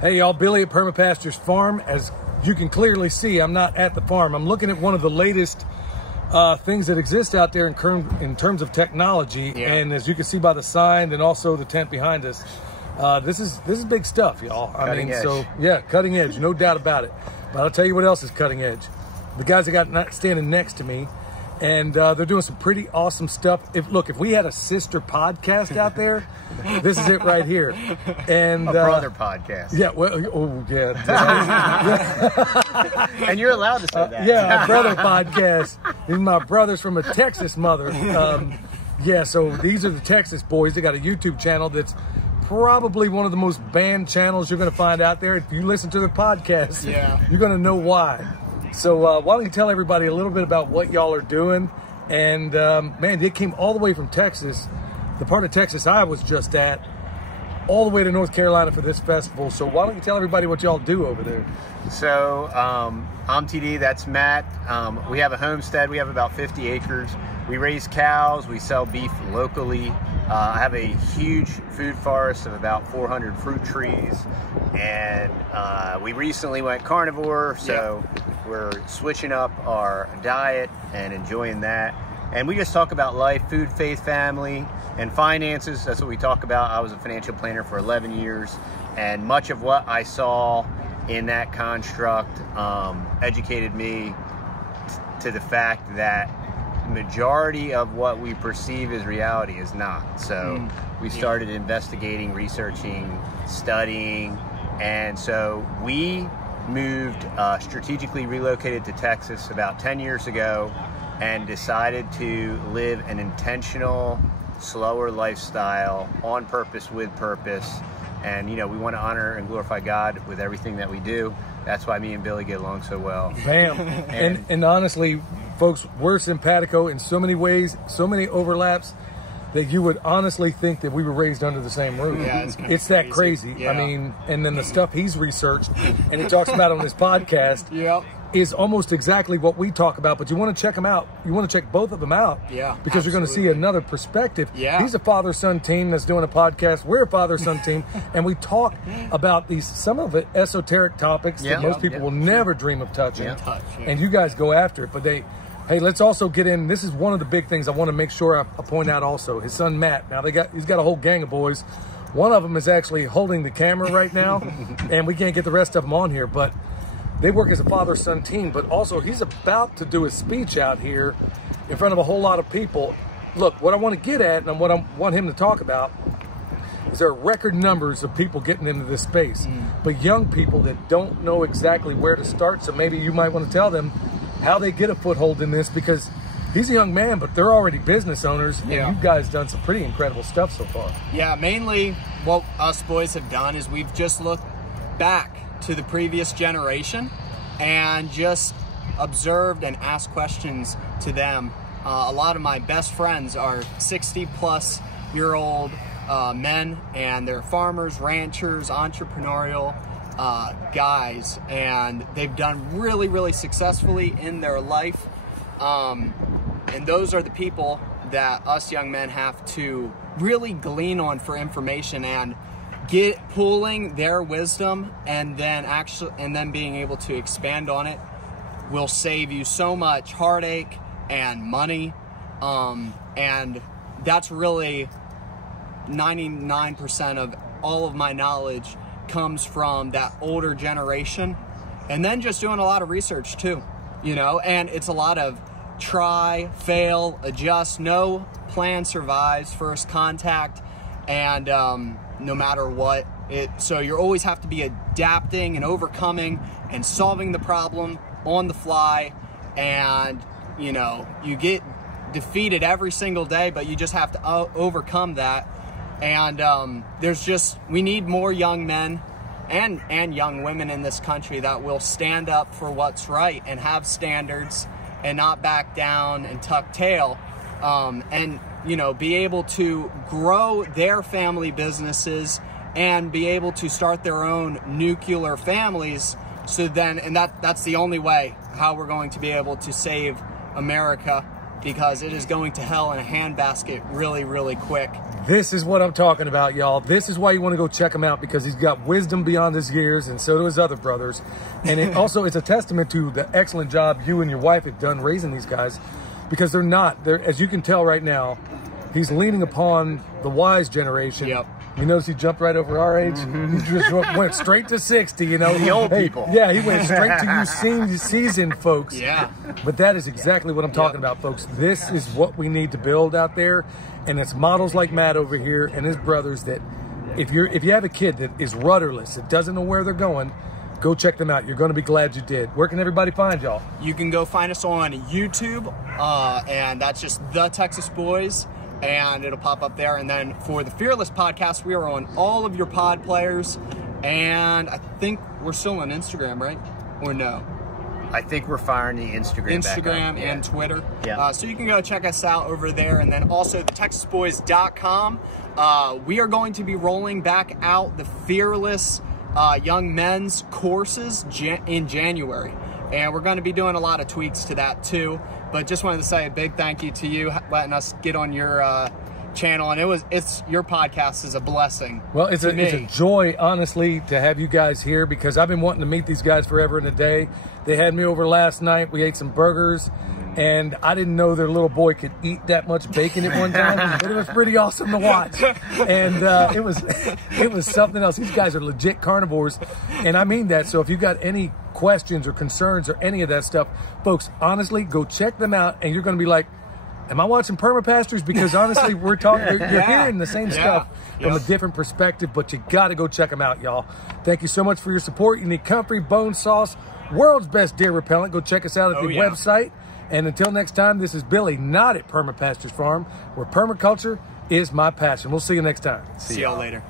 Hey y'all, Billy at Perma Pastures Farm. As you can clearly see, I'm not at the farm. I'm looking at one of the latest things that exist out there in terms of technology. Yeah. And as you can see by the sign and also the tent behind us, this is big stuff, y'all. Cutting edge. So yeah, cutting edge, no doubt about it. But I'll tell you what else is cutting edge. The guys that got standing next to me, and they're doing some pretty awesome stuff. If we had a sister podcast out there, this is it right here. And a brother podcast. Yeah, well, oh yeah. And you're allowed to say that. Yeah, a brother podcast. These are my brothers from a Texas mother. Yeah, so these are the Texas boys. They got a YouTube channel that's probably one of the most banned channels you're going to find out there. If you listen to their podcast, yeah, you're going to know why. So why don't you tell everybody a little bit about what y'all are doing? And man, they came all the way from Texas, the part of Texas I was just at, all the way to North Carolina for this festival. So why don't you tell everybody what y'all do over there? So I'm TD, that's Matt. We have a homestead. We have about 50 acres. We raise cows. We sell beef locally. I have a huge food forest of about 400 fruit trees. And we recently went carnivore, so we're switching up our diet and enjoying that. And we just talk about life, food, faith, family, and finances. That's what we talk about. I was a financial planner for 11 years, and much of what I saw in that construct educated me to the fact that majority of what we perceive as reality is not. So we started investigating, researching, studying, and so we moved, strategically relocated to Texas about 10 years ago and decided to live an intentional, slower lifestyle on purpose, with purpose. And you know, we want to honor and glorify God with everything that we do. That's why me and Billy get along so well. Bam. And honestly, folks, we're simpatico in so many ways, so many overlaps, that you would honestly think that we were raised under the same roof. Yeah, it's that crazy. Yeah. I mean, and then the stuff he's researched and he talks about on his podcast is almost exactly what we talk about. But you want to check them out. You want to check both of them out. Yeah, because you're going to see another perspective. Yeah. He's a father-son team that's doing a podcast. We're a father-son team. And we talk about some of it esoteric topics that most people will never dream of touching. And you guys go after it. But hey, let's also get in. This is one of the big things I want to make sure I point out also. His son, Matt. Now, he's got a whole gang of boys. One of them is actually holding the camera right now, and we can't get the rest of them on here, but they work as a father-son team. But also, he's about to do a speech out here in front of a whole lot of people. Look, what I want to get at and what I want him to talk about is there are record numbers of people getting into this space, but young people that don't know exactly where to start. So maybe you might want to tell them how they get a foothold in this, because he's a young man, but they're already business owners, and you guys done some pretty incredible stuff so far. Yeah, mainly what us boys have done is we've just looked back to the previous generation and just observed and asked questions to them. A lot of my best friends are 60-plus-year-old men, and they're farmers, ranchers, entrepreneurial guys, and they've done really, really successfully in their life. And those are the people that us young men have to really glean on for information and pulling their wisdom, and then being able to expand on it will save you so much heartache and money. And that's really 99% of all of my knowledge comes from that older generation, and then just doing a lot of research too, you know. And it's a lot of try, fail, adjust. No plan survives first contact, and no matter what so you always have to be adapting and overcoming and solving the problem on the fly. And you know, you get defeated every single day, but you just have to overcome that. And we need more young men and young women in this country that will stand up for what's right and have standards and not back down and tuck tail, and you know, be able to grow their family businesses and be able to start their own nuclear families. So then, and that's the only way how we're going to be able to save America because it is going to hell in a handbasket really, really quick. This is what I'm talking about, y'all. This is why you want to go check him out, because he's got wisdom beyond his years, and so do his other brothers. And it also, it's a testament to the excellent job you and your wife have done raising these guys, because they're, as you can tell right now, he's leaning upon the wise generation. Yep. You notice he jumped right over our age? He just went straight to 60, you know. The old people. Yeah, he went straight to you seasoned folks. Yeah. But that is exactly what I'm talking about, folks. This is what we need to build out there. And it's models like Matt over here and his brothers that if you have a kid that is rudderless, that doesn't know where they're going, go check them out. You're going to be glad you did. Where can everybody find y'all? You can go find us on YouTube, and that's just The Texas Boys, and it'll pop up there. And then for the Fearless podcast, we are on all of your pod players, and I think we're still on Instagram, right? Or no? I think we're firing the Instagram back up. And Twitter. Yeah. So you can go check us out over there. And then also thetexasboys.com. We are going to be rolling back out the Fearless Young Men's courses in January. And we're going to be doing a lot of tweaks to that too. But just wanted to say a big thank you to you letting us get on your channel, and it's your podcast is a blessing. Well, it's a joy, honestly, to have you guys here, because I've been wanting to meet these guys forever and a day. They had me over last night. We ate some burgers, and I didn't know their little boy could eat that much bacon at one time, but it was pretty awesome to watch. And it was something else. These guys are legit carnivores, and I mean that. So if you've got any questions or concerns or any of that stuff, folks, honestly, go check them out, and you're going to be like, am I watching Perma Pastures? Because honestly, we're talking, you're hearing the same stuff from a different perspective, but you got to go check them out, y'all. Thank you so much for your support. You need comfrey bone sauce, world's best deer repellent. Go check us out at the website. And until next time, this is Billy, not at Perma Pastures Farm, where permaculture is my passion. We'll see you next time. See y'all later.